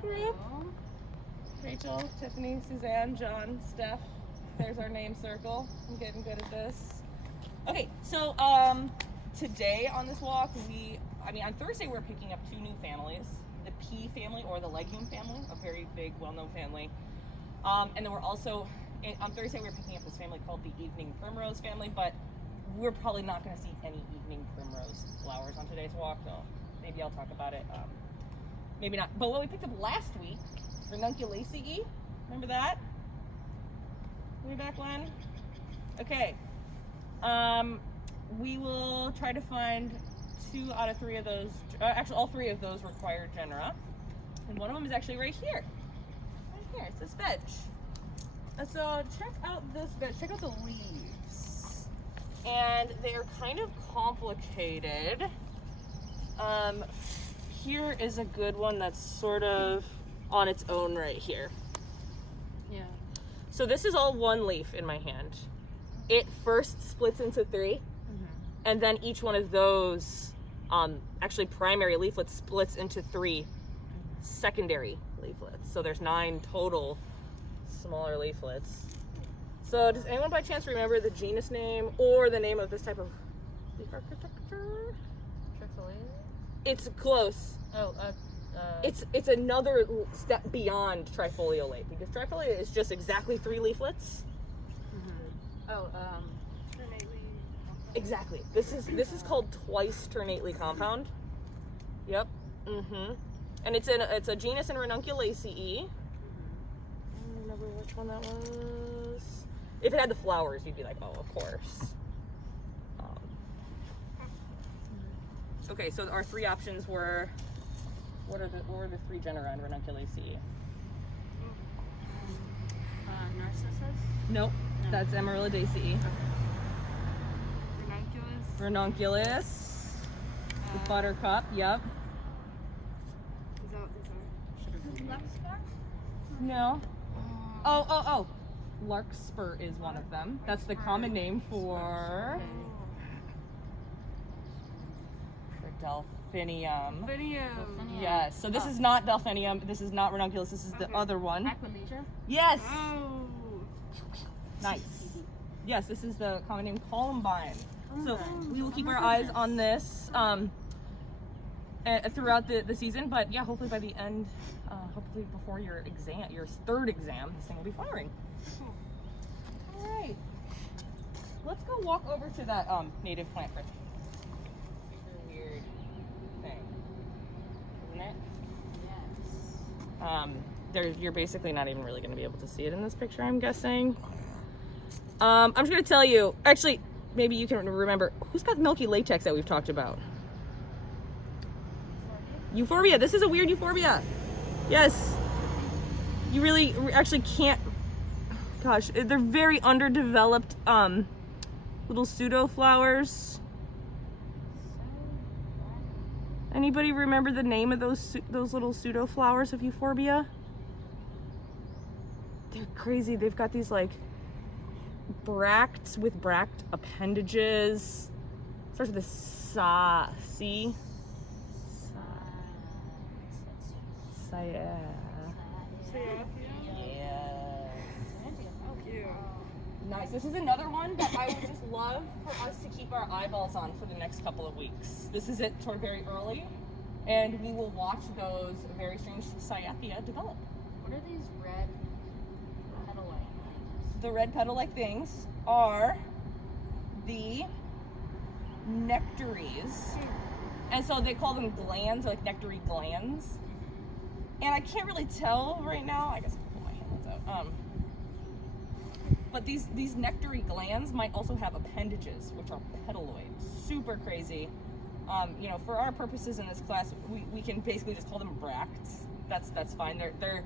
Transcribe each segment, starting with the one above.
Hello, group. Rachel, Tiffany, Suzanne, John, Steph. There's our name circle. I'm getting good at this. Okay, so today on this walk, on Thursday we're picking up 2 new families. The pea family, or the legume family, a very big, well-known family. And then we're also, on Thursday we're picking up this family called the evening primrose family, but we're probably not going to see any evening primrose flowers on today's walk, so maybe I'll talk about it. Maybe not. But what we picked up last week, Ranunculaceae, remember that? Way back when? Okay. We will try to find 2 out of 3 of those, actually all 3 of those require genera. And one of them is actually right here. Right here, it's this veg. And so check out this veg, check out the leaves. And they are kind of complicated. Here is a good one that's sort of on its own right here. Yeah. So this is all one leaf in my hand. It first splits into 3, and then each one of those, actually primary leaflets, splits into 3 secondary leaflets. So there's 9 total smaller leaflets. So does anyone by chance remember the genus name or the name of this type of leaf architecture? Trifoliate? It's close. Oh, It's another step beyond trifoliolate, because trifoliate is just exactly 3 leaflets. Ternately. Exactly. This is called twice ternately compound. Yep. And it's a genus in Ranunculaceae. I don't remember which one that was. If it had the flowers, you'd be like, oh, of course. Okay, so our 3 options were. What were the 3 genera in Ranunculaceae? Narcissus? Nope, No. that's Emeraldaceae. Ranunculus? Ranunculus. The buttercup, yep. Is that Larkspur? No. Oh. Larkspur is one of them. That's the common name for Delphinium. Delphinium. Yes. So this is not Delphinium. This is not Ranunculus. This is the other one. Aquilegia? Yes. Oh. Nice. Yes, this is the common name Columbine. So we will keep our eyes on this throughout the season. But yeah, hopefully by the end, hopefully before your exam, your 3rd exam, this thing will be flowering. All right. Let's go walk over to that native plant first. Weird thing, isn't it? Yes. You're basically not even really going to be able to see it in this picture, I'm guessing. I'm just going to tell you, actually, maybe you can remember, who's got milky latex that we've talked about? Euphorbia. This is a weird euphorbia. Yes. You really actually can't, gosh, they're very underdeveloped little pseudo flowers. Anybody remember the name of those little pseudo flowers of Euphorbia? They're crazy. They've got these like bracts with bract appendages. Starts with a C. Nice. This is another one that I would just love for us to keep our eyeballs on for the next couple of weeks. This is it toward very early, and we will watch those very strange Cyathea develop. What are these red petal-like things? The red petal-like things are the nectaries, and so they call them glands, like nectary glands. And I can't really tell right now. I guess I'll pull my hands out. But these nectary glands might also have appendages, which are petaloid. Super crazy. For our purposes in this class, we can basically just call them bracts. That's fine. They're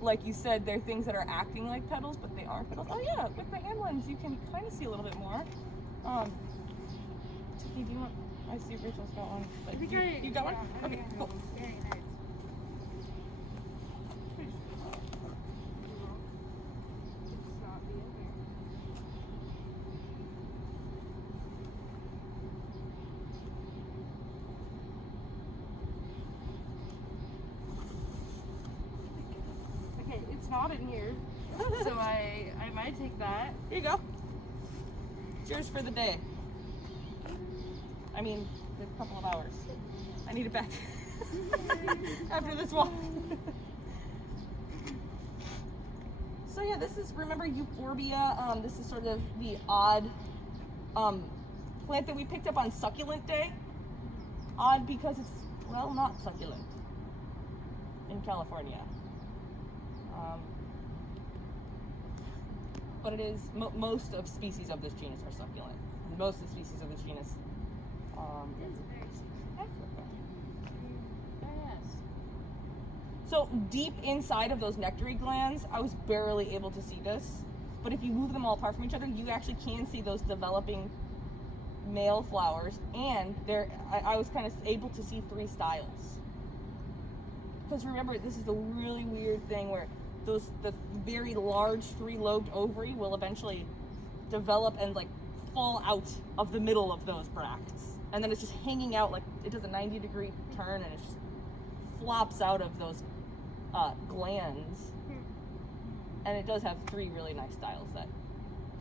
like you said, they're things that are acting like petals, but they are petals. Oh yeah, with the hand lens, you can kind of see a little bit more. Tiffany, do you want? I see Rachel's got one. But you got one? Okay, cool. Very nice. not in here. So I might take that. Here you go. It's yours for the day. I mean, a couple of hours. I need it back after this walk. So yeah, this is, remember Euphorbia? This is sort of the odd plant that we picked up on Succulent Day. Odd because it's, well, not succulent in California. But it is, most of species of this genus are succulent. Most of the species of this genus. So deep inside of those nectary glands, I was barely able to see this. But if you move them all apart from each other, you actually can see those developing male flowers. And I was kind of able to see 3 styles. Because remember, this is the really weird thing where the very large 3-lobed ovary will eventually develop and like fall out of the middle of those bracts. And then it's just hanging out, like it does a 90-degree turn and it just flops out of those glands. And it does have 3 really nice styles that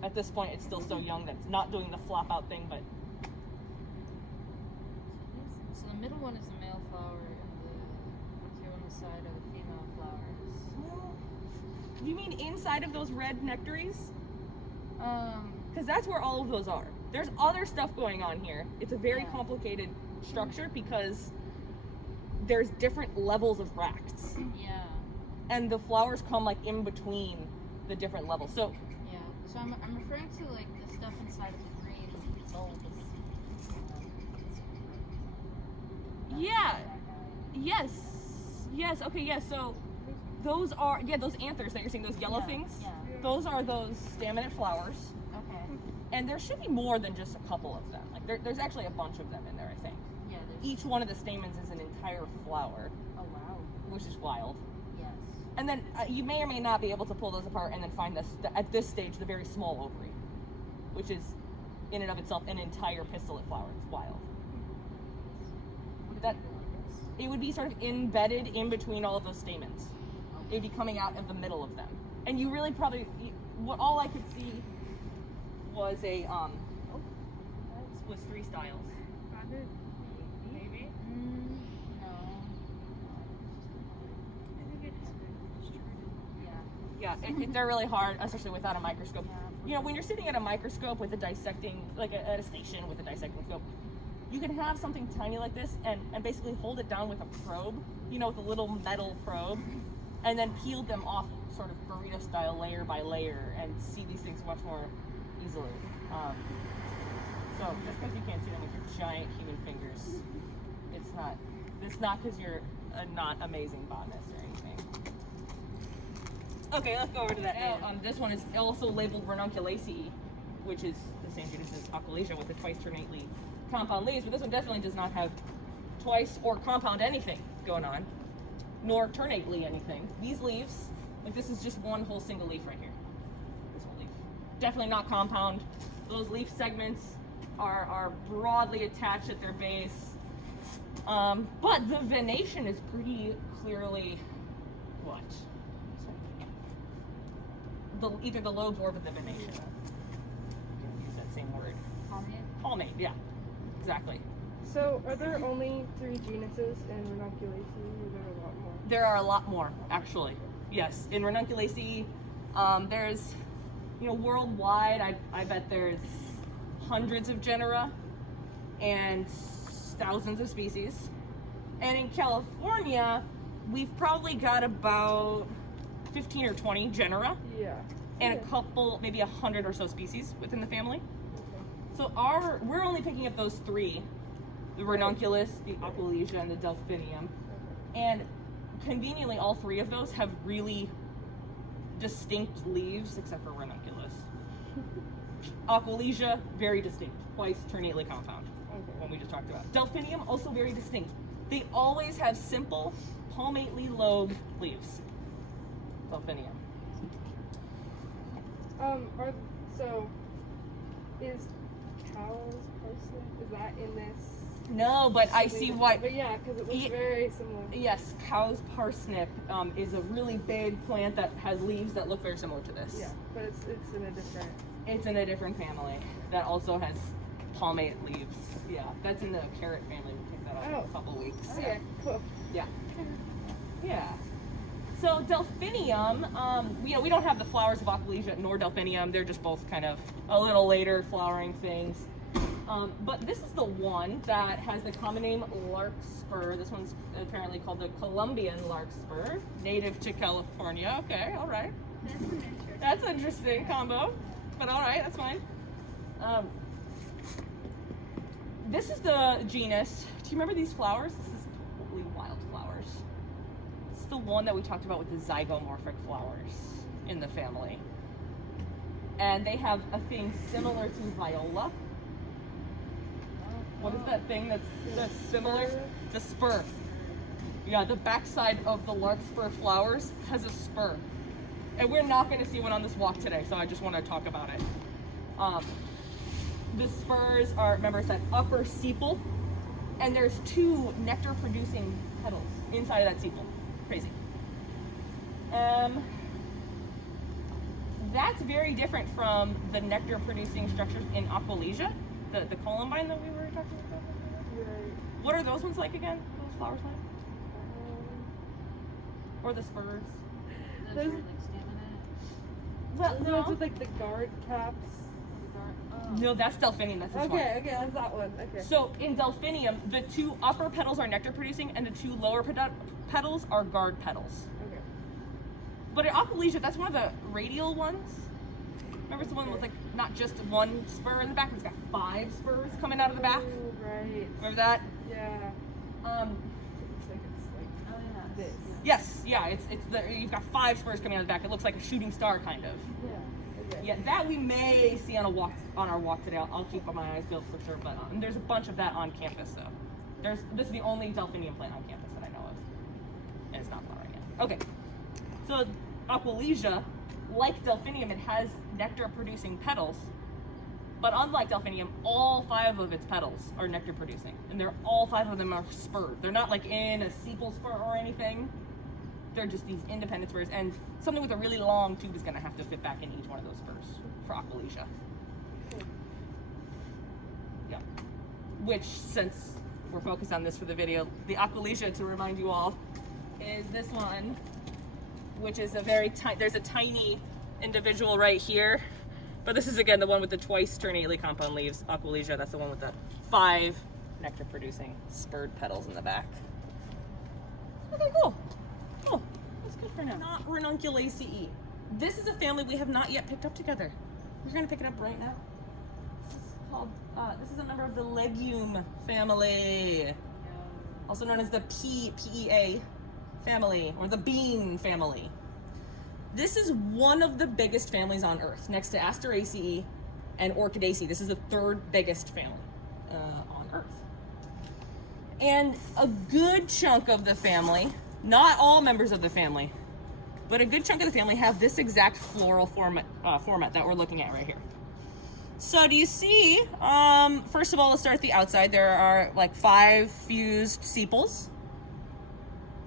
at this point it's still so young that it's not doing the flop out thing, but So the middle one is the male flower and what's here on the side are the female flowers. you mean inside of those red nectaries? Because that's where all of those are. There's other stuff going on here. It's a very complicated structure because there's different levels of bracts. Yeah. And the flowers come like in between the different levels. So Yeah. So I'm referring to like the stuff inside of the green bulb. yeah. Yes. Okay, yes. So those are, those anthers that you're seeing, those yellow things. Yeah. Those are those staminate flowers. Okay. And there should be more than just a couple of them. Like there's actually a bunch of them in there, I think. Yeah. Each one of the stamens is an entire flower, Oh wow. which is wild. Yes. And then you may or may not be able to pull those apart and then find at this stage, the very small ovary, which is in and of itself an entire pistillate flower. It's wild. It would be sort of embedded in between all of those stamens. It would be coming out of the middle of them. And you really probably, all I could see was was 3 styles. Maybe? No. Yeah, they're really hard, especially without a microscope. You know, when you're sitting at a microscope with a dissecting, like at a station with a dissecting scope, you can have something tiny like this and basically hold it down with a probe, with a little metal probe, and then peel them off sort of burrito style layer by layer and see these things much more easily. So just because you can't see them with your giant human fingers, it's not because you're a not amazing botanist or anything. Okay, let's go over to that. This one is also labeled Ranunculaceae, which is the same genus as Aquilegia with the twice ternately compound leaves, but this one definitely does not have twice or compound anything going on, nor ternately anything. These leaves, like this is just one whole single leaf right here. This whole leaf. Definitely not compound. Those leaf segments are broadly attached at their base. But the venation is pretty clearly what? Either the lobes or the venation. Use that same word. Palmate, yeah. Exactly. So, are there only 3 genuses in Ranunculaceae, or are there a lot more? There are a lot more, actually. Yes, in Ranunculaceae, there's, worldwide, I bet there's hundreds of genera and thousands of species. And in California, we've probably got about 15 or 20 genera. Yeah. And a couple, maybe 100 or so species within the family. So we're only picking up those 3, the Ranunculus, the Aquilegia, and the Delphinium. And conveniently, all 3 of those have really distinct leaves, except for Ranunculus. Aquilegia, very distinct, twice ternately compound, one we just talked about. Delphinium, also very distinct. They always have simple, palmately lobed leaves. Delphinium. So is cow's parsnip, is that in this No, but I see what. But yeah, because it looks Ye- very similar. Yes, cow's parsnip is a really big plant that has leaves that look very similar to this. Yeah, but it's in a different. It's in a different family that also has palmate leaves. Yeah, that's in the carrot family. We'll pick that up in a couple weeks. Okay, cool. Yeah. Yeah. So Delphinium, we don't have the flowers of Aquilegia nor Delphinium. They're just both kind of a little later flowering things. But this is the one that has the common name Larkspur. This one's apparently called the Colombian Larkspur, native to California. Okay, all right. That's an interesting combo, but all right, that's fine. This is the genus. Do you remember these flowers? This is totally wildflowers. It's the one that we talked about with the zygomorphic flowers in the family. And they have a thing similar to viola. What is that thing that's similar? The spur. Yeah, the backside of the larkspur flowers has a spur. And we're not going to see one on this walk today, so I just want to talk about it. The spurs are, remember, it's that upper sepal, and there's 2 nectar-producing petals inside of that sepal. Crazy. That's very different from the nectar-producing structures in Aquilegia, the columbine that we were talking about. Right. What are those ones like again? Those flowers like? Or the spurs? Those are Those- like staminate. Well, Those ones with like the guard caps. No, that's Delphinium. That's this one. Okay, that's that one. Okay. So in Delphinium, the 2 upper petals are nectar producing, and the 2 lower petals are guard petals. Okay. But in Aquilegia, that's one of the radial ones. Remember, it's the one with like not just 1 spur in the back, but it's got 5 spurs coming out of the back. Oh, right. Remember that? Yeah. Looks like it's like Oh yeah. this. Yes, yeah. It's you've got 5 spurs coming out of the back. It looks like a shooting star, kind of. Yeah. Okay. Yeah, that we may see on our walk today. I'll keep my eyes peeled for sure. But there's a bunch of that on campus, though. This is the only Delphinium plant on campus that I know of, and it's not flowering yet. Okay, so Aquilegia, like Delphinium, it has nectar-producing petals, but unlike Delphinium, all 5 of its petals are nectar-producing, and all 5 of them are spurred. They're not like in a sepal spur or anything. They're just these independent spurs, and something with a really long tube is going to have to fit back in each one of those spurs for Aquilegia. Yeah. Which, since we're focused on this for the video, the Aquilegia, to remind you all, is this one, which is a very tiny, there's a tiny individual right here, but this is again the one with the twice ternately compound leaves, Aquilegia. That's the one with the 5 nectar-producing spurred petals in the back. Okay, cool. Cool. That's good for now. Not Ranunculaceae. This is a family we have not yet picked up together. We're going to pick it up right now. This is called, this is a member of the legume family, also known as the PEA family, or the bean family. This is one of the biggest families on Earth, next to Asteraceae and Orchidaceae. This is the 3rd biggest family on Earth. And a good chunk of the family, not all members of the family, but a good chunk of the family have this exact floral format that we're looking at right here. So do you see, first of all, let's start at the outside. There are like 5 fused sepals.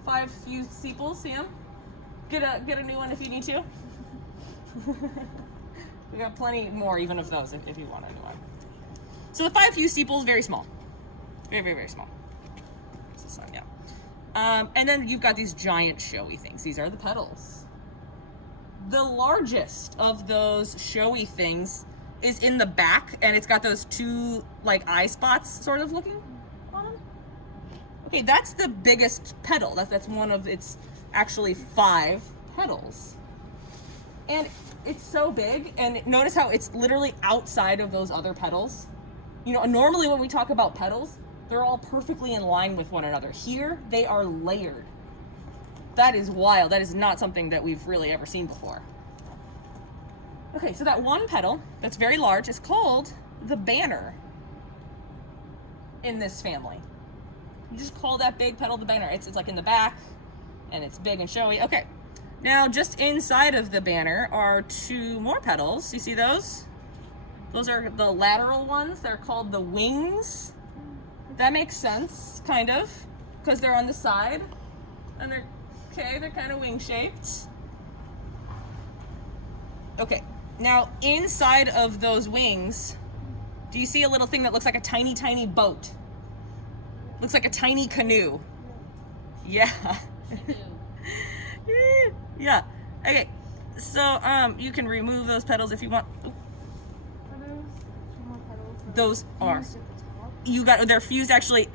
5 fused sepals, see them? Get a new one if you need to. We got plenty more even of those if you want a new one. So the 5 fused sepals, very small. Very, very, very small. There's the sun, yeah. And then you've got these giant showy things. These are the petals. The largest of those showy things is in the back, and it's got those 2 like eye spots sort of looking on them. Okay, that's the biggest petal. That's one of its actually 5 petals. And it's so big, and notice how it's literally outside of those other petals. You know, normally when we talk about petals, they're all perfectly in line with one another. Here, they are layered. That is wild. That is not something that we've really ever seen before. Okay, so that one petal that's very large is called the banner in this family. You just call that big petal the banner. It's like in the back, and it's big and showy. Okay, now just inside of the banner are 2 more petals. You see those? Those are the lateral ones. They're called the wings. That makes sense, kind of, because they're on the side, and they're kind of wing-shaped. Okay, now inside of those wings, do you see a little thing that looks like a tiny, tiny boat? Looks like a tiny canoe. Yeah. Yeah. Okay, so Are you can remove those petals if you want. Oop. those two more petals? Those are. Fused at the top? They're fused actually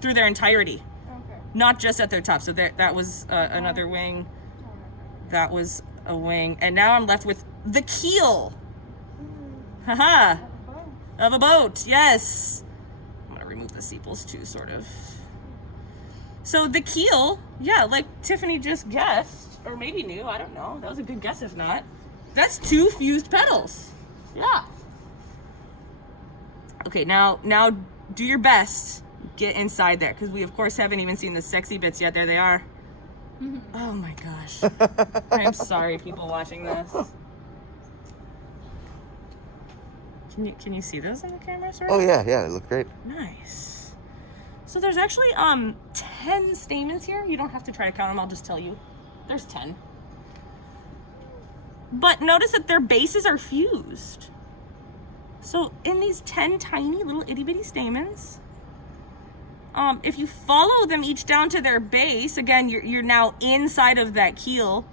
through their entirety, Okay. not just at their top. So that was another wing. That was a wing, and now I'm left with the keel. Haha. Of a boat. Yes. I'm gonna remove the sepals too, sort of. So the keel, yeah, like Tiffany just guessed, or maybe knew. I don't know. That was a good guess, if not. That's 2 fused petals. Yeah. Okay, now do your best. Get inside there, because we of course haven't even seen the sexy bits yet. There they are. Oh my gosh. I'm sorry, people watching this. Can you see those in the camera, sir? Oh yeah, they look great. Nice. So there's actually 10 stamens here. You don't have to try to count them. I'll just tell you. There's 10. But notice that their bases are fused. So in these 10 tiny little itty bitty stamens, if you follow them each down to their base, again, you're now inside of that keel.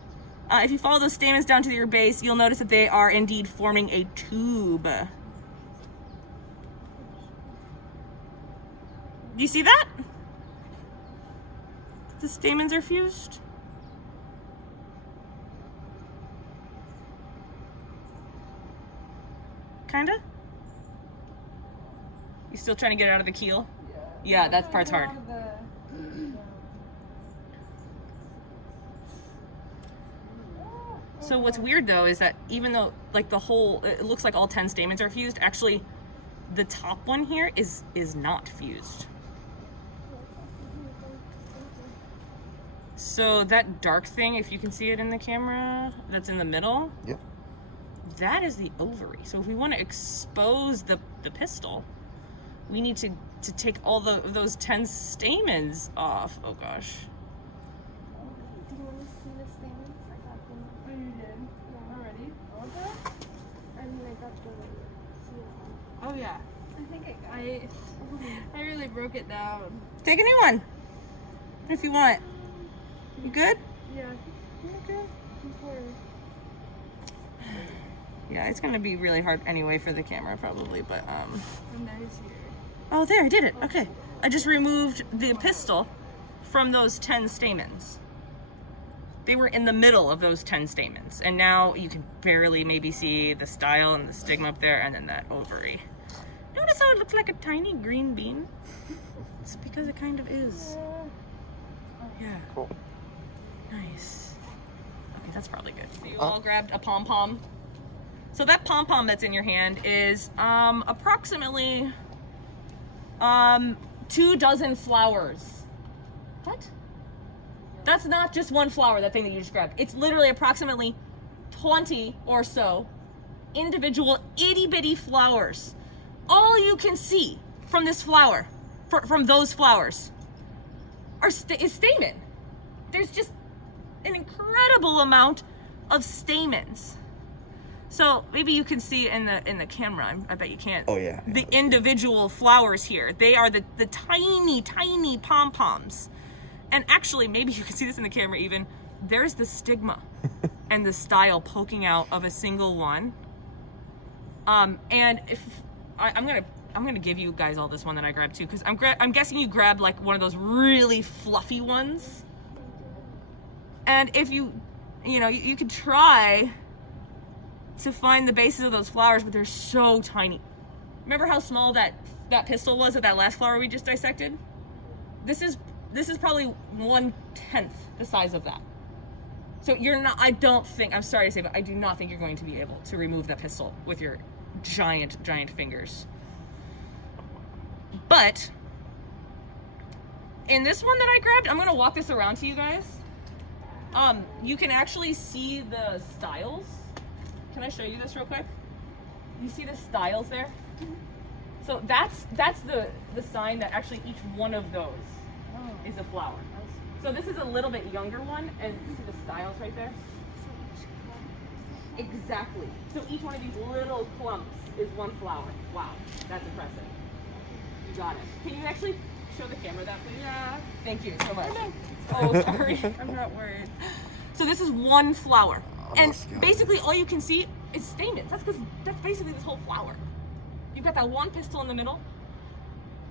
If you follow those stamens down to your base, you'll notice that they are indeed forming a tube. Do you see that? The stamens are fused. Kinda? You still trying to get it out of the keel? Yeah, that part's hard. So what's weird though is that even though like it looks like all 10 stamens are fused, actually the top one here is not fused. So that dark thing, if you can see it in the camera, that's in the middle, Yep. that is the ovary. So if we want to expose the pistil, we need to take all those 10 stamens off. Oh gosh. Do you want to see the stamens? I got them. Oh, you did? Yeah. Already? Okay. I mean, I got the seal. Oh yeah. I think I really broke it down. Take a new one if you want. You good? Yeah. Okay. I'm tired. Yeah, it's gonna be really hard anyway for the camera probably, but And there's your. oh, there, I did it. Okay. I just removed the pistil from those 10 stamens. They were in the middle of those 10 stamens, and now you can barely maybe see the style and the stigma up there, and then that ovary. Notice how it looks like a tiny green bean? It's because it kind of is. Yeah. Cool. Nice. Okay, that's probably good. So you all grabbed a pom-pom. So that pom-pom that's in your hand is approximately 2 dozen flowers. What? That's not just one flower, that thing that you just grabbed. It's literally approximately 20 or so individual itty-bitty flowers. All you can see from this flower, from those flowers, is stamen. There's just an incredible amount of stamens. So maybe you can see in the camera. I bet you can't. Oh yeah. The individual flowers here. They are the tiny, tiny pom-poms. And actually, maybe you can see this in the camera even. There's the stigma and the style poking out of a single one. And if I'm gonna give you guys all this one that I grabbed too, because I'm guessing you grabbed like one of those really fluffy ones. And if you could try to find the bases of those flowers, but they're so tiny. Remember how small that pistil was of that last flower we just dissected? This is probably 1/10 the size of that. So I'm sorry to say, but I do not think you're going to be able to remove that pistil with your giant fingers. But in this one that I grabbed, I'm gonna walk this around to you guys. You can actually see the styles. Can I show you this real quick? You see the styles there? So that's the sign that actually each one of those is a flower. So this is a little bit younger one, and see the styles right there? Exactly. So each one of these little clumps is one flower. Wow, that's impressive. You got it. Can you actually show the camera that, please? Yeah. Thank you so much. Oh, sorry. I'm not worried. So this is one flower. And Almost got it. basically all you can see is stamens. That's basically this whole flower. You've got that one pistil in the middle.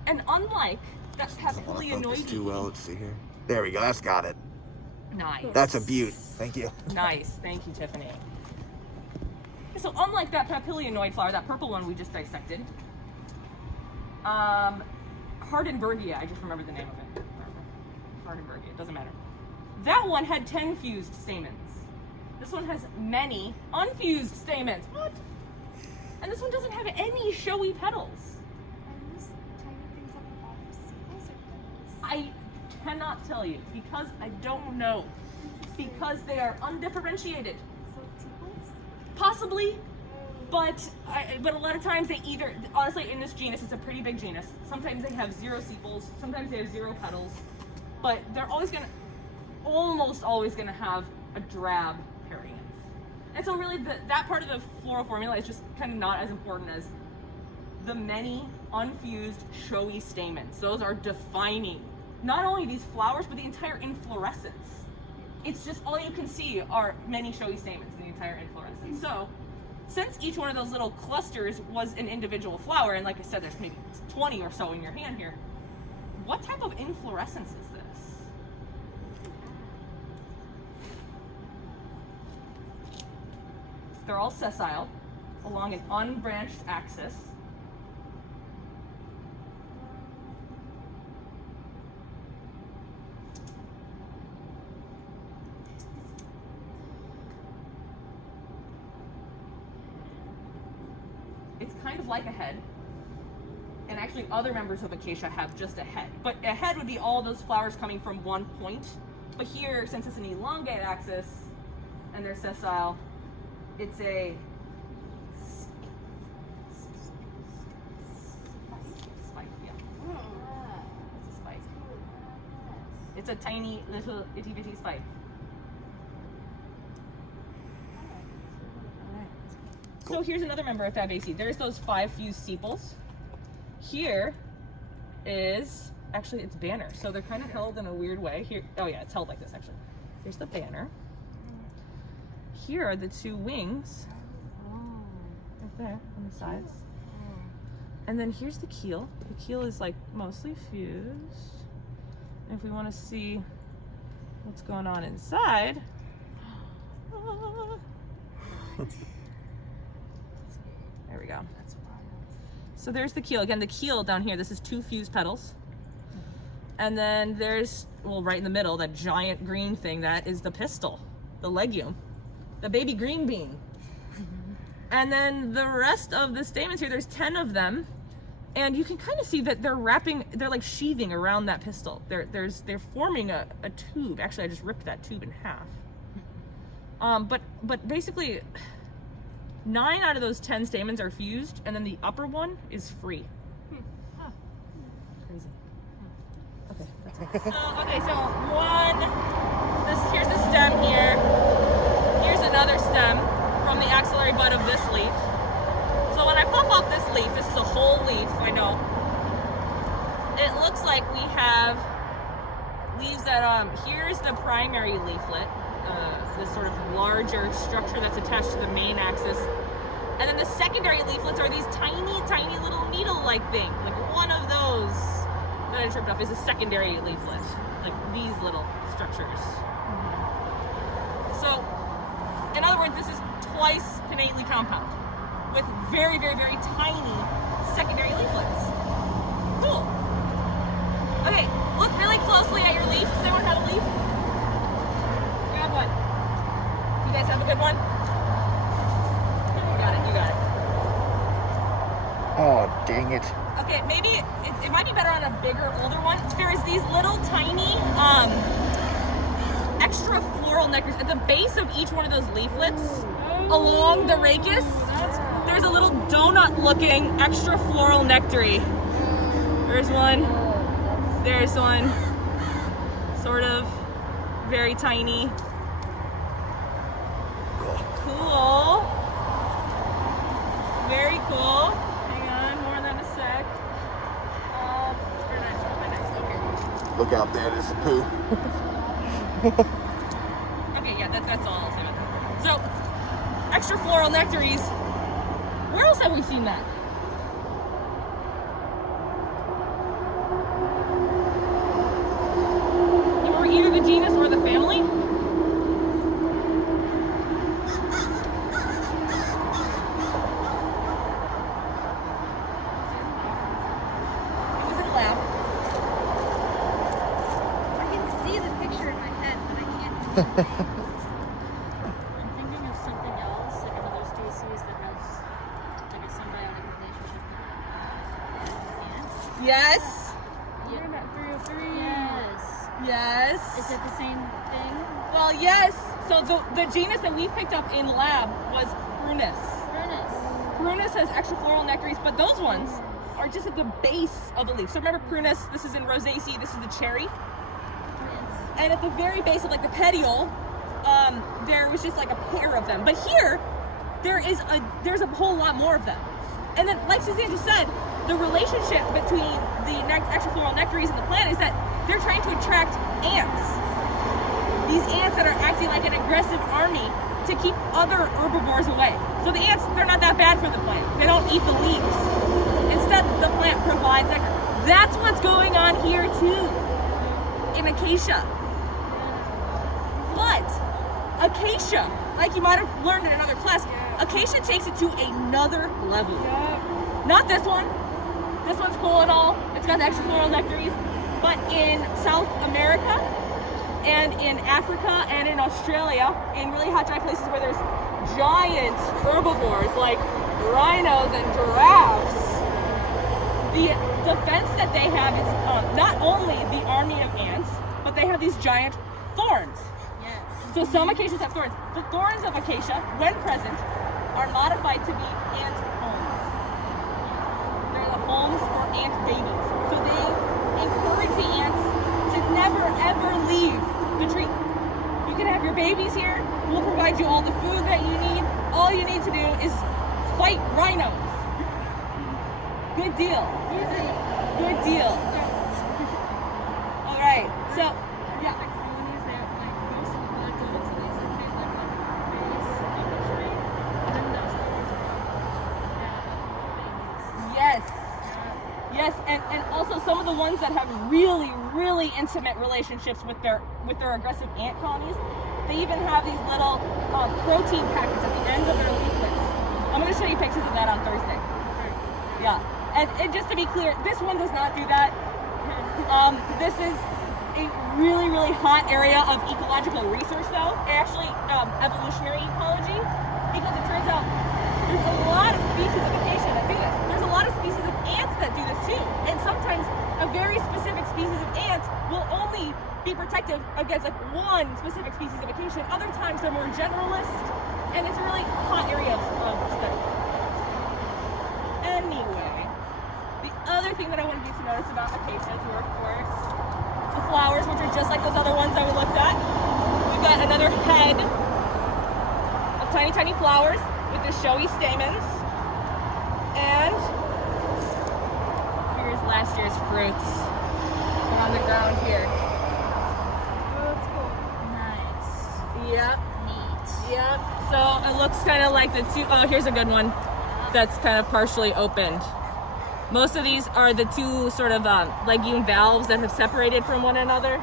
And unlike that Focus too Papilionoideae. well. Let's see here. There we go. That's got it. Nice. That's a beaut. Thank you. Nice. Thank you, Tiffany. So unlike that Papilionoid flower, that purple one we just dissected, Harden Burgia, I just remembered the name of it. Harden Burgia, it doesn't matter. That one had 10 fused stamens. This one has many unfused stamens. What? And this one doesn't have any showy petals. Are these tiny things at the bottom sepals or petals? I cannot tell you because I don't know. Because they are undifferentiated. So sepals? Possibly, but a lot of times they either, honestly, in this genus, it's a pretty big genus. Sometimes they have 0 sepals, sometimes they have 0 petals, but they're almost always gonna have a drab perianth. And so really that part of the floral formula is just kind of not as important as the many unfused showy stamens. Those are defining not only these flowers, but the entire inflorescence. It's just all you can see are many showy stamens in the entire inflorescence. So, since each one of those little clusters was an individual flower, and like I said, there's maybe 20 or so in your hand here, what type of inflorescence is this? They're all sessile, along an unbranched axis. It's kind of like a head, and actually other members of Acacia have just a head. But a head would be all those flowers coming from one point. But here, since it's an elongate axis, and they're sessile, it's a spike, yeah. It's a spike. It's a tiny little itty bitty spike. So here's another member of Fabaceae. There's those 5 fused sepals. Here is, actually it's banner. So they're kind of held in a weird way. Here, oh yeah, it's held like this actually. Here's the banner. Here are the 2 wings. Right there on the sides. And then here's the keel. The keel is like mostly fused. And if we want to see what's going on inside. There we go. So there's the keel. Again, the keel down here, this is 2 fused petals. And then there's, well, right in the middle, that giant green thing, that is the pistil, the legume, the baby green bean. And then the rest of the stamens here, there's 10 of them. And you can kind of see that they're like sheathing around that pistil. They're forming a tube. Actually, I just ripped that tube in half. But basically, 9 out of those 10 stamens are fused, and then the upper one is free. Crazy. Okay, that's it. Here's the stem here. Here's another stem from the axillary bud of this leaf. So when I pop off this leaf, this is a whole leaf, I know. It looks like we have leaves that, here's the primary leaflet. This sort of larger structure that's attached to the main axis. And then the secondary leaflets are these tiny, tiny little needle-like things. Like one of those that I tripped off is a secondary leaflet. Like these little structures. So, in other words, this is twice pinnately compound with very, very, very tiny secondary leaflets. Cool. Okay, look really closely at your leaf. Does anyone have a leaf? Grab one. You guys have a good one? You got it. Oh, dang it. Okay, maybe it might be better on a bigger, older one. There is these little tiny, extra floral nectars at the base of each one of those leaflets along the rachis. That's cool. there's a little donut-looking extra floral nectary. There's one. There's one. Sort of. Very tiny. Cool. Very cool. Hang on, more than a sec. Very nice. Okay. Look out there, there's a poo. Okay, yeah, that's all I'll say about that. So, extra floral nectaries. Where else have we seen that? Or either the genus or the family? It was in lab. I can see the picture in my head, but I can't. I'm thinking of something else, like another species that has like a symbiotic relationship with ants. Yes. You're at 303. Yes. Yes. Is it the same thing? Well, yes. So the genus that we picked up in lab was Prunus. Prunus. Prunus has extra floral nectaries, but those ones are just at the base of the leaf. So remember Prunus, this is in Rosaceae, this is the cherry. And at the very base of like the petiole, there was just like a pair of them. But here, there's a whole lot more of them. And then, like Suzanne just said, the relationship between the extra floral nectaries and the plant is that they're trying to attract ants. These ants that are acting like an aggressive army to keep other herbivores away. So the ants, they're not that bad for the plant. They don't eat the leaves. Instead, the plant provides nectar. That's what's going on here too, in Acacia. But Acacia, like you might have learned in another class, Acacia takes it to another level. Not this one. This one's cool and all. It's got the extra floral nectaries. But in South America and in Africa and in Australia, in really hot, dry places where there's giant herbivores like rhinos and giraffes, the defense that they have is not only the army of ants, but they have these giant thorns. Yes. So some acacias have thorns. The thorns of acacia, when present, are modified to be ant homes. They're the homes for ant babies. So they encourage the ants to never ever leave the tree. You can have your babies here. We'll provide you all the food that you need. All you need to do is fight rhinos. Good deal. Good deal. All right. So, yeah. Yes, and also some of the ones that have really, really intimate relationships with their aggressive ant colonies, they even have these little protein packets at the end of their leaflets. I'm going to show you pictures of that on Thursday. Yeah, and just to be clear, this one does not do that. This is a really, really hot area of ecological research, though, actually evolutionary ecology, because it turns out there's a lot of species of acacia that do this. There's a lot of species of ants that do this too. And sometimes a very specific species of ants will only be protective against like one specific species of acacia. Other times they're more generalist, and it's a really hot area of study. Anyway, the other thing that I wanted you to notice about acacias were, of course, the flowers, which are just like those other ones that we looked at. We've got another head of tiny, tiny flowers with the showy stamens. And here's last year's fruits on the ground here. Oh, that's cool. Nice. Yep. Neat. Yep. So it looks kind of like the two, oh, here's a good one that's kind of partially opened. Most of these are the two sort of legume valves that have separated from one another.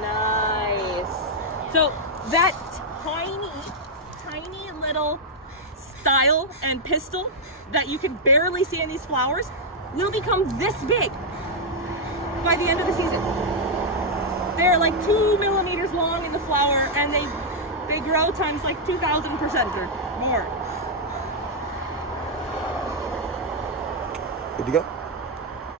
Nice. So that tiny little style and pistil that you can barely see in these flowers will become this big by the end of the season. They're like 2 millimeters long in the flower, and they grow times like 2,000% or more. Good to go?